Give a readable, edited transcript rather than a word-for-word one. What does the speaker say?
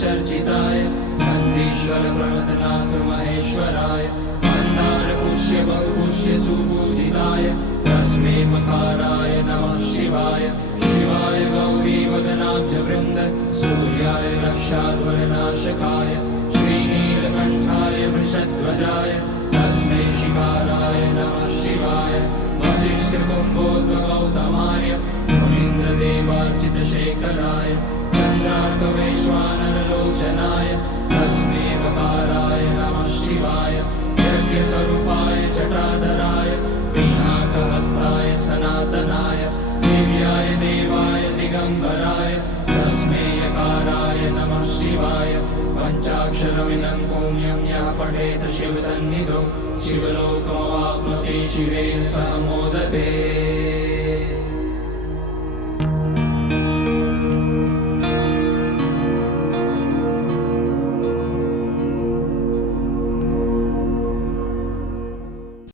चर्चिताय नन्दीश्वर प्रणतनाथ महेश्वराय मन्दार पुष्य बहुपुष्य सुपूजिताय तस्मै मकाराय नमः शिवाय शिवाय गौरी वदनाब्ज वृन्द सूर्याय दक्षाध्वरनाशकाय श्रीनीलकण्ठाय वृषध्वजाय तस्मै शिकाराय नमः शिवाय वसिष्ठकुम्भोद्भगौतमार्य मुनीन्द्रदेवार्चितशेखराय चन्द्रार्कवैश्वानरलोचनाय तस्मै वकाराय नमः शिवाय यज्ञस्वरूपाय जटाधराय पिनाकहस्ताय सनातनाय दिव्याय देवाय दिगम्बराय तस्मै यकाराय नमः शिवाय पञ्चाक्षरमिदं पुण्यं यः पठेत शिवसन्निधौ शिवलोकमवाप्नोति शिवेन सह मोदते।